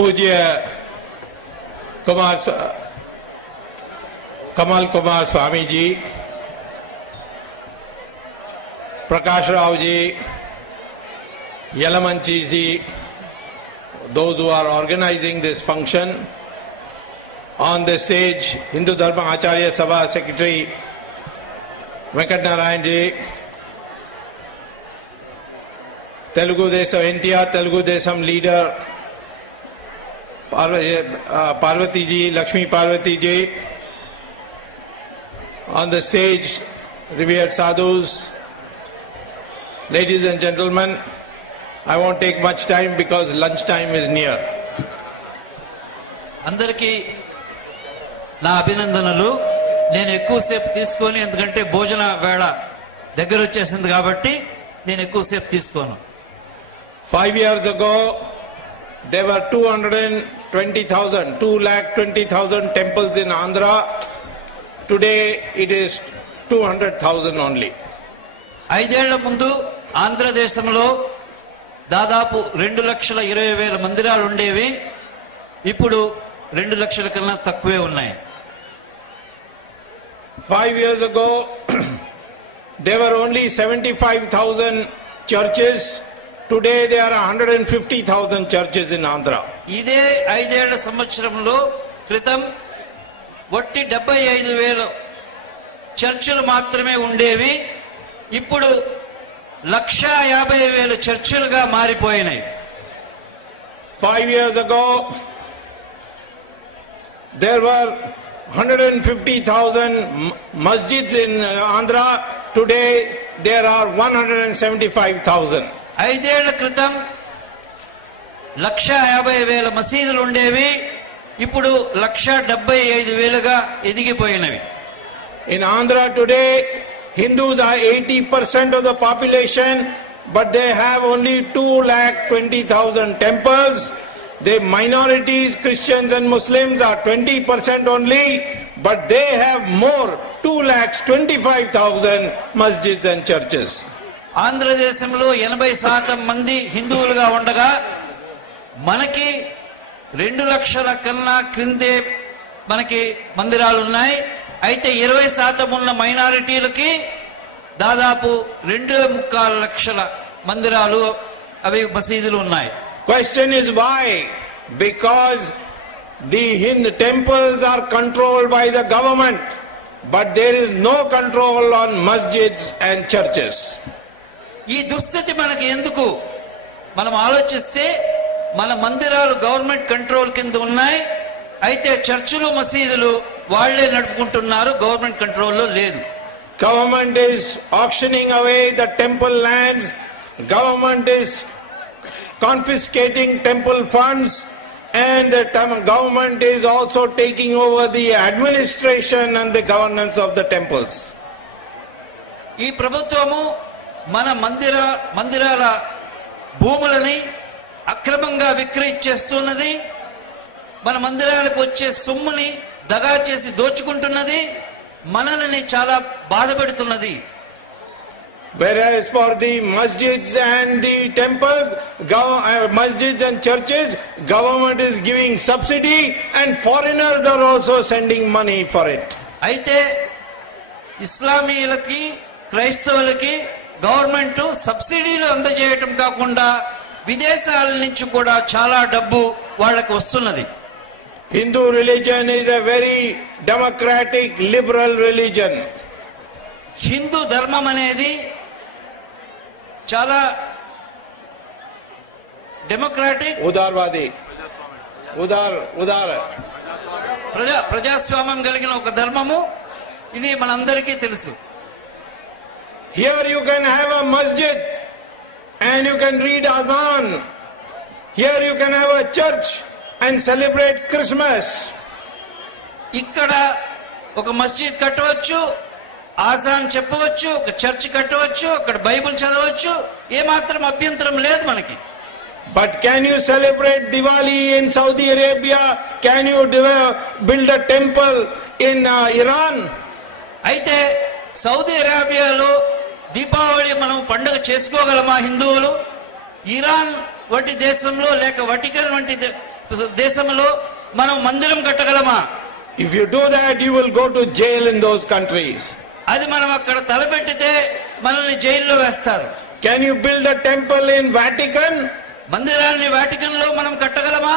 पूज्य Kamal Kumar Swami ji, Prakash Rao ji, Yalamanchi ji, those who are organizing this function. On the stage, Hindu Dharma Acharya Sabha Secretary Venkat Narayan ji, Telugu Desam NTR Telugu Desam leader Parvati ji, Lakshmi Parvati ji. On the stage, revered sadhus, ladies and gentlemen, I won't take much time because lunch time is near. అందరికీ నా అభినందనలు. నేను ఎక్కువసేపు తీసుకోను, ఎందుకంటే భోజన వేళ దగ్గర వచ్చేసింది కాబట్టి నేను ఎక్కువసేపు తీసుకోను. 5 years ago, there were 220,000 temples in Andhra. Today it is 200,000 only. 5 ఏళ్ల ముందు ఆంధ్రదేశంలో దాదాపు 2,20,000 మందిరాలు ఉండేవి. ఇప్పుడు 2 లక్షల కన్నా తక్కువే ఉన్నాయి. 5 years ago, there were only 75,000 churches. Today there are 150,000 churches in Andhra. ఇదే 5 ఏళ్ల సంవత్సరంలో క్రితం వట్టి 75,000 చర్చిలు మాత్రమే ఉండేవి. ఇప్పుడు 150,000 చర్చిలుగా మారిపోయినాయి. 5 years ago, there were 150,000 masjids in Andhra. Today there are 175,000. 5 ఏళ్ల క్రితం 150,000 మసీదులు ఉండేవి. ఇప్పుడు 175,000గా ఎదిగిపోయినవి. In Andhra today, Hindus are 80% of the population, but they have only 220,000 temples. The minorities, Christians and Muslims, are 20% only, but they have more, 225,000 masjids and churches. ఆంధ్రదేశంలో 80% మంది హిందువులుగా ఉండగా మనకి 2 లక్షల కన్నా క్రిందే మనకి మందిరాలు ఉన్నాయి. అయితే 20% ఉన్న మైనారిటీలకి దాదాపు 2.25 లక్షల మందిరాలు, అవి మసీదులు ఉన్నాయి. Question is why? Because the Hindu temples are controlled by the government, but there is no control on masjids and churches. ఈ దుస్థితి మనకి ఎందుకు? మనం ఆలోచిస్తే మన మందిరాలు గవర్నమెంట్ కంట్రోల్ కింద ఉన్నాయి. అయితే చర్చిలు మసీదులు వాళ్లే నడుపుకుంటున్నారు, గవర్నమెంట్ కంట్రోల్లో లేదు. Government is auctioning away the temple lands. Government is confiscating temple funds, and the government is also taking over the administration and the governance of the temples. ఈ ప్రభుత్వము మన మందిరాల భూములని అక్రమంగా విక్రయించేస్తున్నది. మన మందిరాలకు వచ్చే సొమ్ముని దగా చేసి దోచుకుంటున్నది. మనల్ని చాలా బాధపెడుతున్నది. Whereas for the masjids and the temples, masjids and churches, government is giving subsidy and foreigners are also sending money for it. అయితే ఇస్లామీయులకి, క్రైస్తవులకి గవర్నమెంట్ సబ్సిడీలు అందజేయటం కాకుండా విదేశాల నుంచి కూడా చాలా డబ్బు వాళ్ళకి వస్తున్నది. Hindu religion is a very democratic, liberal religion. Hindu ధర్మం అనేది చాలా డెమోక్రాటిక్, ఉదారవాది, ప్రజాస్వామ్యం కలిగిన ఒక ధర్మము. ఇది మనందరికీ తెలుసు. Here you can have a masjid and you can read azan. Here you can have a church and celebrate Christmas. ఇక్కడ ఒక మస్జిద్ కట్టవచ్చు, ఆజాన్ చెప్పవచ్చు, ఒక చర్చ్ కట్టవచ్చు, అక్కడ బైబిల్ చదవచ్చు. ఏమాత్రం అభ్యంతరం లేదు మనకి. But can you celebrate Diwali in Saudi Arabia? Can you build a temple in Iran? అయితే సౌదీ అరేబియాలో దీపావళి మనం పండుగ చేసుకోగలమా హిందువులు? ఇరాన్ వంటి దేశంలో లేక వటికన్ వంటి దేశంలో మనం మందిరం కట్టగలమా? If you do that, you will go to jail in those countries. అది మనం అక్కడ తలపెట్టితే మనల్ని జైల్లో వేస్తారు. Can you build a temple in Vatican? మందిరాన్ని వాటికన్ లో మనం కట్టగలమా?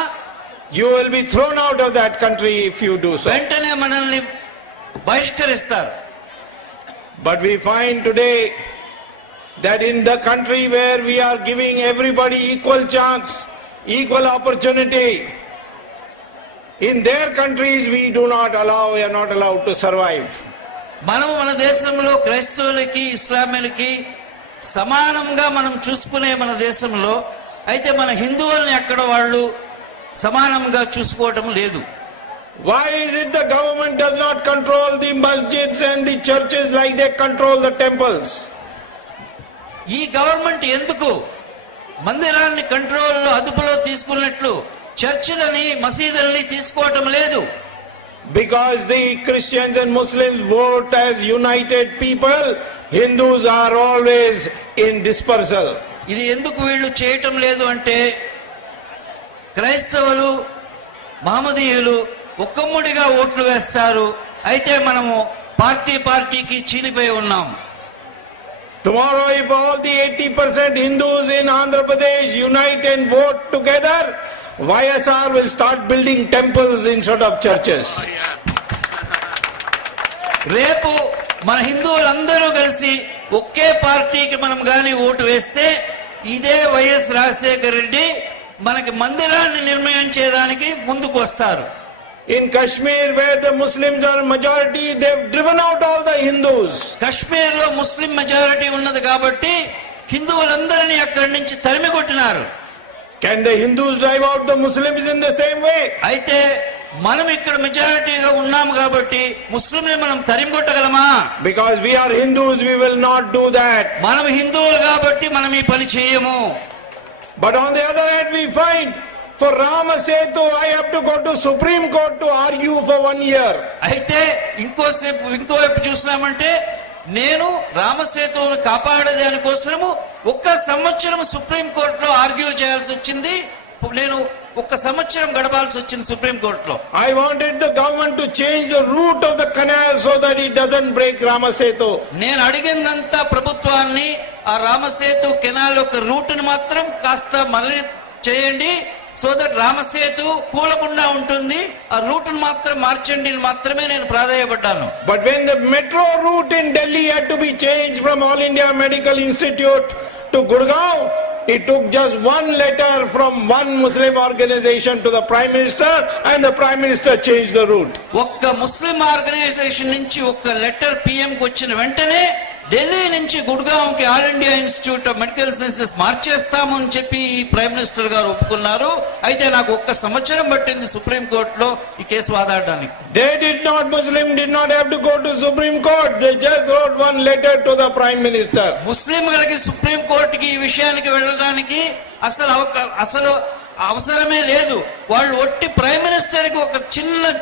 You will be thrown out of that country if you do so. వెంటనే మనల్ని బహిష్కరిస్తారు. But we find today that in the country where we are giving everybody equal chance, equal opportunity, in their countries we are not allowed to survive. మనం మన దేశంలో క్రైస్తవులకి ఇస్లామీలకి సమానంగా మనం చూసుకునే మన దేశంలో అయితే మన హిందువుల్ని అక్కడ వాళ్ళు సమానంగా చూసుకోవటం లేదు. Why is it the government does not control the masjids and the churches like they control the temples? ఈ గవర్నమెంట్ ఎందుకు మందిరాన్ని కంట్రోల్లో అదుపులో తీసుకున్నట్లు చర్చిలని మసీదుల్ని తీసుకోవటం లేదు? Because the Christians and Muslims vote as united people, Hindus are always in dispersal. ఇది ఎందుకు వీళ్ళు చేయటం లేదు అంటే క్రైస్తవులు మహమ్మదీయులు ఒక్కమ్ముడిగా ఓట్లు వేస్తారు. అయితే మనము పార్టీకి చీలిపోయి ఉన్నాం. Tomorrow if all the 80% Hindus in Andhra Pradesh unite and vote together, YSR will start building temples instead of churches. రేపు మన హిందువులందరూ కలిసి ఒకే పార్టీకి మనం గాని ఓటు వేస్తే ఇదే వైఎస్ రాజశేఖర రెడ్డి మనకి మందిరాన్ని నిర్మించేదానికి ముందుకు వస్తారు. In Kashmir where the Muslims are majority, they've driven out all the Hindus. Kashmir లో ముస్లిం మెజారిటీ ఉన్నది కాబట్టి హిందువులందరినీ అక్కడి నుంచి తరిమి కొట్టినారు. Can the Hindus drive out the Muslims in the same way? అయితే మనం ఇక్కడ మెజారిటీగా ఉన్నాము కాబట్టి ముస్లింని మనం తరిమి కొట్టగలమా? Because we are Hindus, we will not do that. మనం హిందువులు కాబట్టి మనం ఈ పని చేయము. But on the other hand, we find for Rama Setu, I have to go to Supreme Court to argue for 1 year. అయితే ఇంకోవైపు చూసినామంటే నేను రామసేతువును కాపాడేదాని కోసము 1 సంవత్సరం సుప్రీం కోర్టులో ఆర్గ్యూ చేయాల్సి వచ్చింది. నేను 1 సంవత్సరం గడపాల్సి వచ్చింది సుప్రీం కోర్టులో. I wanted the government to change the route of the canal so that it doesn't break Rama Setu. నేను అడిగిందంతా ప్రభుత్వాన్ని ఆ రామసేతు కెనాల్ యొక్క రూట్ ని మాత్రం కాస్త మళ్ళీ చేయండి, సో దట్ రామసేతు కూలకుండా ఉంటుంది, ఆ రూట్ ని మాత్రం మార్చండి మాత్రమే నేను ప్రాధాయపడ్డాను. But when the metro route in Delhi had to be changed from All India Medical Institute to Gurgaon, it took just 1 letter from one Muslim organization to the Prime Minister and the Prime Minister changed the route. ఒక్క ముస్లిం organisation నుంచి 1 letter PM కు వచ్చిన వెంటనే ఢిల్లీ నుంచి గుడ్గావ్ కి All India Institute of Medical Sciences మార్చేస్తాము అని చెప్పి ప్రైమ్ మినిస్టర్ గారు ఒప్పుకున్నారు. అయితే నాకు 1 సంవత్సరం పట్టింది సుప్రీం కోర్టులో ఈ case వాదాడడానికి. Muslim did not have to go to Supreme Court. They just wrote 1 letter to the Prime Minister. ముస్లింలకి సుప్రీం కోర్టుకి ఈ విషయానికి వెళ్ళడానికి అసలు అవసరమే లేదు. వాళ్ళు ఒట్టి ప్రైమ్ మినిస్టర్ కి 1 చిన్న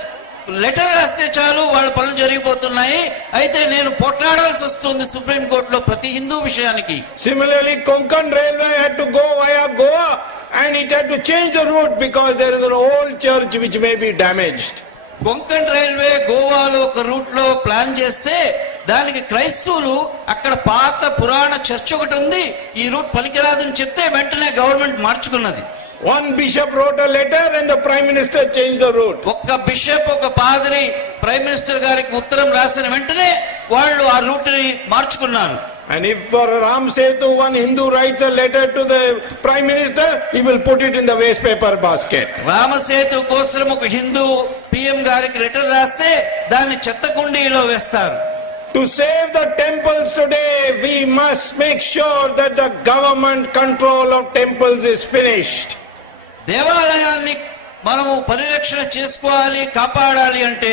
లెటర్ రాస్తే చాలు వాళ్ళ పనులు జరిగిపోతున్నాయి. అయితే నేను పోట్లాడాల్సి వస్తుంది సుప్రీం కోర్టులో ప్రతి హిందూ విషయానికి. Similarly, Konkan Railway had to go via Goa and it had to change the route because there is an old church which may be damaged. Konkan railway గోవాలో 1 రూట్ లో ప్లాన్ చేస్తే దానికి క్రైస్తవులు అక్కడ పాత పురాణ చర్చ్ ఒకటి ఉంది, ఈ రూట్ పనికిరాదని చెప్తే వెంటనే government మార్చుకున్నది. One bishop wrote a letter and the Prime Minister changed the route. 1 bishop 1 పాదరి ప్రైమ్ మినిస్టర్ గారికి ఉత్తరం రాసిన వెంటనే వాళ్ళు ఆ రూట్ ని మార్చుకున్నారు. And if for Ram Setu one Hindu writes a letter to the Prime Minister, he will put it in the waste paper basket. Ram Setu కోసం 1 హిందూ పిఎం గారికి లెటర్ రాస్తే దాన్ని చెత్తకుండీలో వేస్తారు. To save the temples today, we must make sure that the government control of temples is finished. దేవాలయాన్ని మనము పరిరక్షణ చేసుకోవాలి, కాపాడాలి అంటే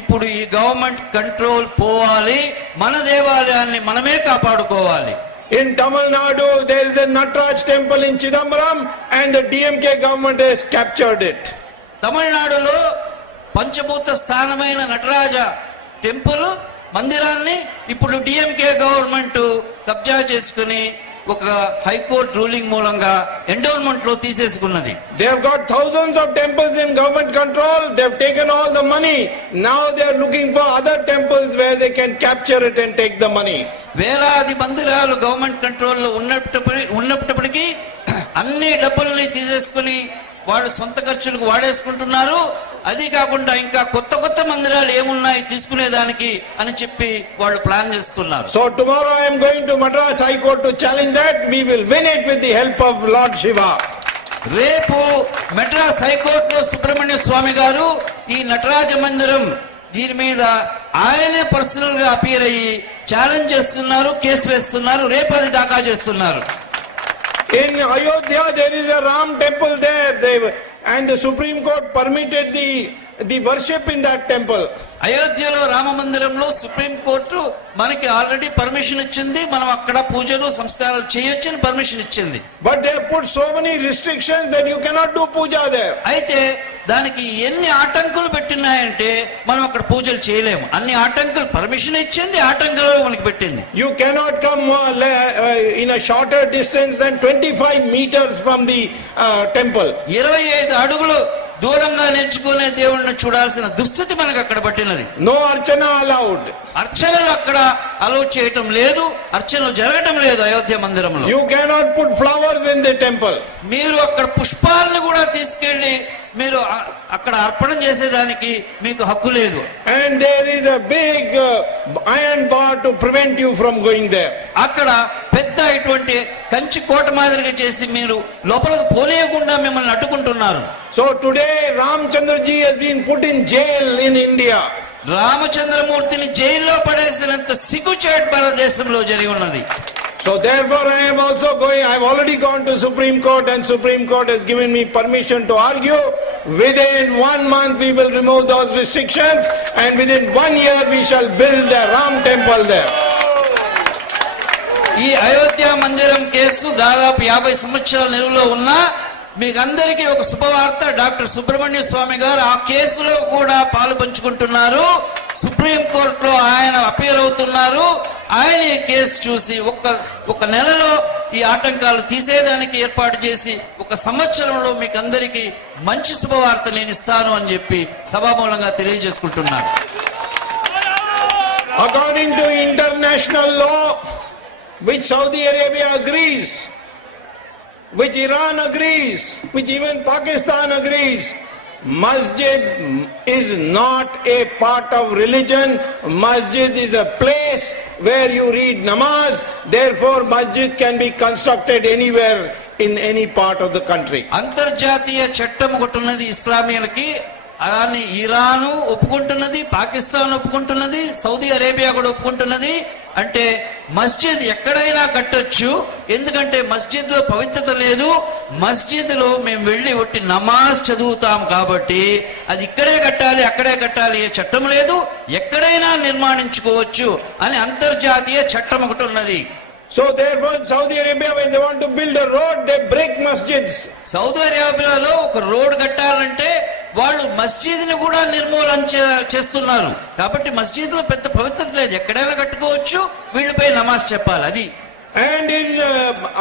ఇప్పుడు ఈ గవర్నమెంట్ కంట్రోల్ పోవాలి, మన దేవాలయాన్ని మనమే కాపాడుకోవాలి. In Tamil Nadu, there is a Nataraj temple in Chidambaram and the DMK government has captured it. తమిళనాడులో పంచభూత స్థానమైన నటరాజ టెంపుల్ మందిరాన్ని ఇప్పుడు డిఎంకే గవర్నమెంట్ కబ్జా చేసుకుని ఒక హైకోర్టు రూలింగ్ మూలంగా ఎండోన్మెంట్ లో తీసేసుకున్నది. They have got thousands of temples in government control. They have taken all the money. Now they are looking for other temples where they can capture it and take the money. వేలాది మందిరాలు government కంట్రోల్లో ఉన్నప్పటికీ అన్ని డబ్బుల్ని తీసేసుకుని వాళ్ళు సొంత ఖర్చులకు వాడేసుకుంటున్నారు. అది కాకుండా ఇంకా కొత్త కొత్త మందిరాలు ఏమున్నాయి తీసుకునేదానికి అని చెప్పి వాళ్ళు ప్లాన్ చేస్తున్నారు. So tomorrow I am going to Madras High Court to challenge that. We will win it with the help of Lord Shiva. రేపు మెడ్రాస్ హైకోర్టులో సుబ్రహ్మణ్య స్వామి గారు ఈ నటరాజ మందిరం దీని మీద ఆయనే పర్సనల్ గా అపియర్ అయ్యి ఛాలెంజ్ చేస్తున్నారు, కేసు వేస్తున్నారు. రేపు అది దాఖా చేస్తున్నారు. In Ayodhya there is a Ram temple there, and the Supreme Court permitted the worship in that temple. అయోధ్యలో రామ మందిరంలో సుప్రీం కోర్టు మనకి ఆల్రెడీ పర్మిషన్ ఇచ్చింది, మనం అక్కడ పూజలు సంస్కారాలు చేయొచ్చు అని పర్మిషన్ ఇచ్చింది. But they have put so many restrictions that you cannot do puja there. అయితే దానికి ఎన్ని ఆటంకులు పెట్టినాయంటే మనం అక్కడ పూజలు చేయలేము. అన్ని ఆటంకులు పర్మిషన్ ఇచ్చింది, ఆటంకాలు మనకి పెట్టింది. You cannot come in a shorter distance than 25 meters from the temple. 25 అడుగులు దూరంగా నిల్చుకునే దేవుణ్ణి చూడాల్సిన దుస్థితి మనకు అక్కడ పట్టినది. No archana allowed. అర్చనలు అక్కడ అలౌ చేయటం లేదు, అర్చనలు జరగటం లేదు అయోధ్య మందిరంలో. You cannot put flowers in the temple. మీరు అక్కడ పుష్పాలను కూడా తీసుకెళ్లి మీరు అక్కడ అర్పణ చేసేదానికి మీకు హక్కు లేదు. And there is a big iron bar to prevent you from going there. అక్కడ పెద్ద ఇటువంటి కంచి కోట మాదిరిగా చేసి మీరు లోపలకు పోనీయకుండా మిమ్మల్ని అడ్డుకుంటున్నారు. So today Ramchandraji has been put in jail in India. రామచంద్రమూర్తిని జైల్లో పడేసినంత సిగ్గుచేటు భారతదేశంలో జరిగి ఉన్నది. So therefore I am also going, I have already gone to Supreme Court and Supreme Court has given me permission to argue. Within 1 month we will remove those restrictions and within 1 year we shall build a Ram temple there. ఈ అయోధ్య మందిరం case దాదాపు 50 సంవత్సరాల నిలువలో ఉన్నా మీకందరికీ ఒక శుభవార్త. Doctor Subrahmanya స్వామి గారు ఆ కేసులో కూడా పాలు పంచుకుంటున్నారు. సుప్రీం కోర్టులో ఆయన అపీల్ అవుతున్నారు. ఆయన ఈ కేసు చూసి ఒక నెలలో ఈ ఆటంకాలు తీసేదానికి ఏర్పాటు చేసి 1 సంవత్సరంలో మీకు అందరికీ మంచి శుభవార్త నేను ఇస్తాను అని చెప్పి సభామూలంగా తెలియజేసుకుంటున్నాను. According to international law, which Saudi Arabia agrees, which Iran agrees, which even Pakistan agrees, Masjid is not a part of religion. Masjid is a place where you read namaz. Therefore, masjid can be constructed anywhere in any part of the country. అంతర్జాతీయ చట్టం ఒకటి ఉన్నది ఇస్లామీయులకి. అలానే Iran ఒప్పుకుంటున్నది, Pakistan ఒప్పుకుంటున్నది, Saudi Arabia కూడా ఒప్పుకుంటున్నది. అంటే మస్జిద్ ఎక్కడైనా కట్టొచ్చు, ఎందుకంటే మస్జిద్ లో పవిత్రత లేదు. మస్జిద్ లో మేము వెళ్లి ఒట్టి నమాజ్ చదువుతాం కాబట్టి అది ఇక్కడే కట్టాలి అక్కడే కట్టాలి ఏ చట్టం లేదు, ఎక్కడైనా నిర్మాణించుకోవచ్చు అని అంతర్జాతీయ చట్టం ఒకటి ఉన్నది. So therefore Saudi Arabia, when they want to build a road, they break masjids. Saudi అరేబియాలో ఒక రోడ్ కట్టాలంటే వాళ్ళు మస్జిద్ ని కూడా నిర్మూలన చేస్తున్నారు. కాబట్టి మస్జిద్ లో పెద్ద పవిత్రత లేదు, ఎక్కడైనా కట్టుకోవచ్చు, వీళ్ళపై నమాజ్ చెప్పాలి అది. And in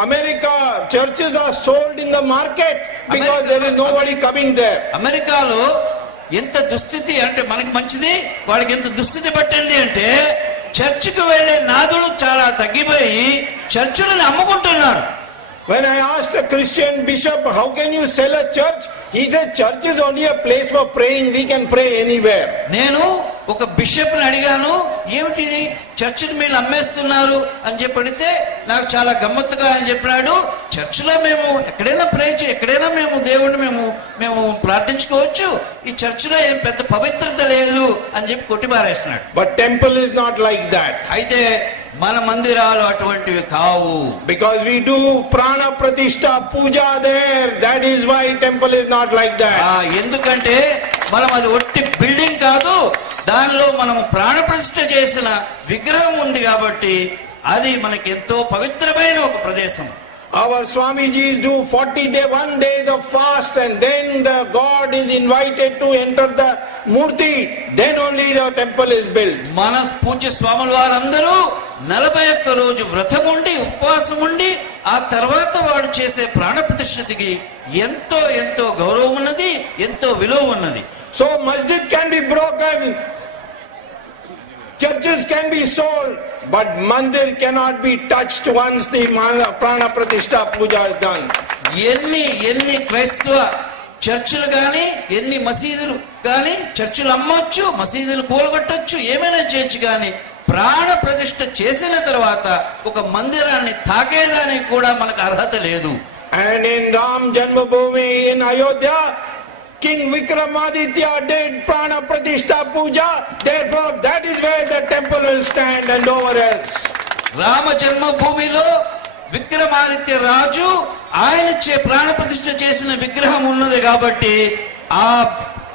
America, churches are sold in the market because there is nobody coming there. అమెరికాలో ఎంత దుస్థితి అంటే మనకి మంచిది, వాళ్ళకి ఎంత దుస్థితి పట్టింది అంటే చర్చికి వెళ్లే నాదులు చాలా తగ్గిపోయి చర్చిలను అమ్ముకుంటున్నారు. When I asked a Christian bishop, how can you sell a church? He said, church is only a place for praying. We can pray anywhere. నేను ఒక బిషప్ ని అడిగాను, ఏమిటిది చర్చిని మీరు అమ్మేస్తున్నారు అని చెప్పి అడిగితే నాకు చాలా గమ్మత్తుగా అని చెప్పినాడు. చర్చిలో మేము ఎక్కడైనా ప్రే ఎక్కడైనా మేము దేవుడిని మేము ప్రార్థించుకోవచ్చు, ఈ చర్చిలో ఏం పెద్ద పవిత్రత లేదు అని చెప్పి కొట్టిపారేస్తున్నాడు. But temple is not like that. అయితే మన మందిరాలు అటువంటివి కావు. Because we do prana pratishtha puja there. That is why temple is not like that. ఎందుకంటే మనం అది ఒట్టి బిల్డింగ్ కాదు, దానిలో మనం ప్రాణ ప్రతిష్ఠ చేసిన విగ్రహం ఉంది కాబట్టి అది మనకి ఎంతో పవిత్రమైన ఒక ప్రదేశం. Our Swamijis do 41 days of fast and then the God is invited to enter the murti. Then only the temple is built. మన పూజ్య స్వాముల వారందరూ 41 రోజు వ్రతం ఉండి ఉపవాసం ఉండి ఆ తర్వాత వాడు చేసే ప్రాణ ప్రతిష్ఠకి ఎంతో ఎంతో గౌరవం ఉన్నది, ఎంతో విలువ ఉన్నది. So masjid can be broken, churches can be sold, but mandir cannot be touched once the prana pratishtha puja is done. ఎన్ని క్రైస్తవ చర్చిలు గాని, ఎన్ని మసీదులు గాని, చర్చిలు అమ్మొచ్చు, మసీదులు కూలగొట్టొచ్చు, ఏమైనా చేయొచ్చు, కానీ ప్రాణ ప్రతిష్ఠ చేసిన తర్వాత ఒక మందిరాన్ని తాకేదానికి కూడా మనకు అర్హత లేదు. And in Ram Janmabhoomi in Ayodhya, King Vikramaditya did prana pratishtha puja, therefore that is where the temple will stand and nowhere else. Rama జన్మభూమిలో Vikramaditya రాజు ఆయన ప్రాణ ప్రతిష్ఠ చేసిన విగ్రహం ఉన్నది కాబట్టి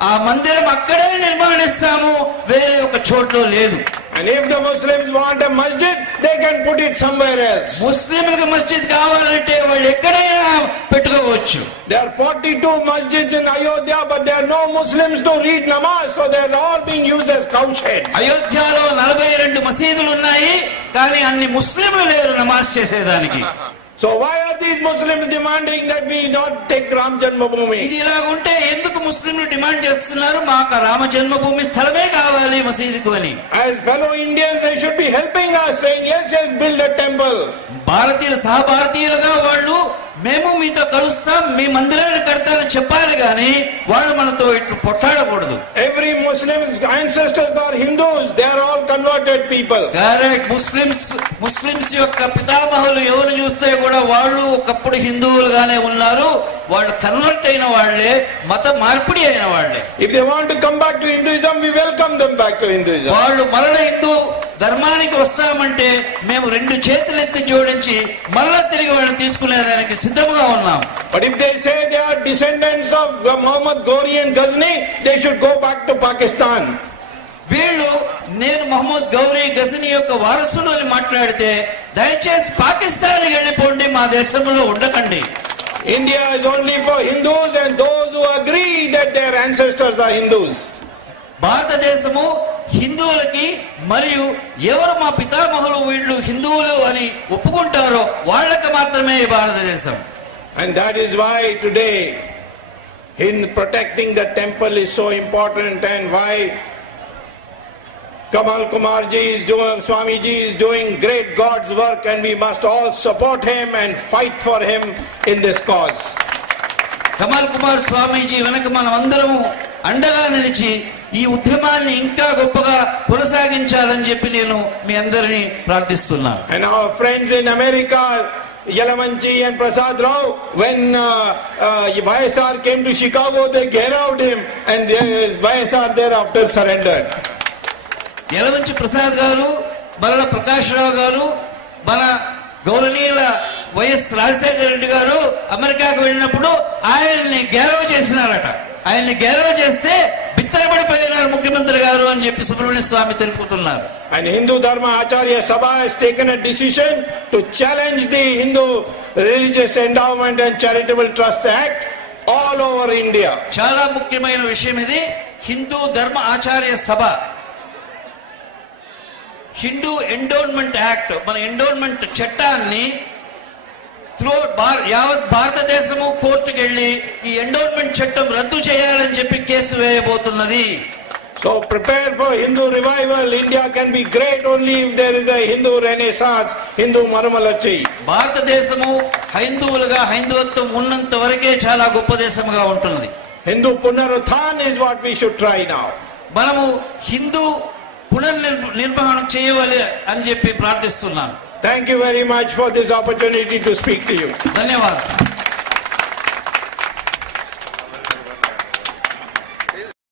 ఆ మందిరం అక్కడే నిర్మాణిస్తాము, వేరే ఒక చోట్లో లేదు. And if the Muslims want a masjid, they can put it somewhere else. ముస్లింలకు మస్జిద్ కావాలంటే వాళ్ళు ఎక్కడైనా పెట్టుకోవచ్చు. There are 42 masjids in Ayodhya, but there are no Muslims to read namaz, so they are all being used as cow sheds. అయోధ్యలో 42 మసీదులు ఉన్నాయి, కానీ అన్ని ముస్లింలు లేరు నమాజ్ చేసేదానికి. So why are these Muslims demanding that we not take Ram Janmabhoomi? ఇది ఇలాగుంటే ఎందుకు ముస్లింలు డిమాండ్ చేస్తున్నారు, మాకు రామ జన్మభూమి స్థలమే కావాలి మసీదుకు అని? As fellow Indians, they should be helping us, saying yes, build a temple. భారతీయులు సహభారతీయులుగా వాళ్ళు మేము మీతో కలుస్తాం, మీ మందిరాన్ని కడతారని చెప్పాలి, కానీ వాళ్ళు మనతో ఇట్లు పొట్టాడకూడదు. Every Muslim's ancestors are Hindus, they are all converted people. Correct. Muslims యొక్క పితామహులు ఎవరు చూస్తే కూడా వాళ్ళు ఒకప్పుడు హిందువులుగానే ఉన్నారు, వాళ్ళు కన్వర్ట్ అయిన వాళ్లే, మత మార్పిడి అయిన వాళ్లే. If they want to come back to Hinduism, we welcome them back to Hinduism. వాళ్ళు మరల హిందూ ధర్మానికి వస్తామంటే మేము 2 చేతులెత్తి జోడించి మరలా తిరిగి వాళ్ళని తీసుకునేదానికి సిద్ధంగా ఉన్నాం. But if they say they are descendants of Muhammad Ghori and Ghazni, they should go back to Pakistan. వీళ్ళు నేను మహమ్మద్ గౌరీ గజనీ యొక్క వారసులు అని మాట్లాడితే దయచేసి పాకిస్తాన్కి వెళ్ళిపోండి, మా దేశంలో ఉండకండి. India is only for Hindus and those who agree that their ancestors are Hindus. భారతదేశము హిందువులకి మరియు ఎవరు మా పితామహులు వీళ్ళు హిందువులు అని ఒప్పుకుంటారో వాళ్ళకి మాత్రమే ఈ భారతదేశం. And that is why today in protecting the temple is so important, and why Kamal Kumarji is doing, Swamiji is doing great God's work, and we must all support him and fight for him in this cause. Kamal Kumar స్వామీజీ వెనక మనం అందరము అండగా నిలిచి ఈ ఉద్యమాన్ని ఇంకా గొప్పగా కొనసాగించాలని చెప్పి నేను మీ అందరినీ ప్రార్థిస్తున్నాను. And our friends in America, Yalamanchi and Prasad Rao, when YSR came to Chicago, they garrowed him, and YSR thereafter surrendered. Yalamanchi Prasad గారు, మరల ప్రకాష్ రావు గారు, మన గౌరవనీయుల వైఎస్ రాజశేఖర రెడ్డి గారు అమెరికాకు వెళ్ళినప్పుడు ఆయన్ని గౌరవ చేసినారట. ఆయన్ని గౌరవ చేస్తే బిత్తరపడిపోయినారు ముఖ్యమంత్రి గారు అని చెప్పి సుబ్రహ్మణ్య స్వామి తెలుపుతున్నారు. And Hindu Dharma Acharya Sabha has taken a decision to challenge the Hindu Religious Endowment and Charitable Trust Act all over India. చాలా ముఖ్యమైన విషయం ఇది. హిందూ ధర్మ ఆచార్య సభ హిందూ ఎండోన్మెంట్ యాక్ట్, మన ఎండోన్మెంట్ చట్టాన్ని యావత్ భారతదేశము కోర్టుకు వెళ్లి ఈ ఎండోన్మెంట్ చట్టం రద్దు చేయాలని చెప్పి case వేయబోతున్నది. So prepare for Hindu revival. India can be great only if there is a Hindu renaissance, Hindu Marumalachi. భారతదేశము హైందువులుగా హైందవత్వం ఉన్నంత వరకే చాలా గొప్ప దేశముగా ఉంటుంది. Hindu Punaruthan is what we should try now. మనము హిందూ పునర్నిర్వహణ చేయవాలి అని చెప్పి ప్రార్థిస్తున్నాను. Thank you very much for this opportunity to speak to you. ధన్యవాదాలు.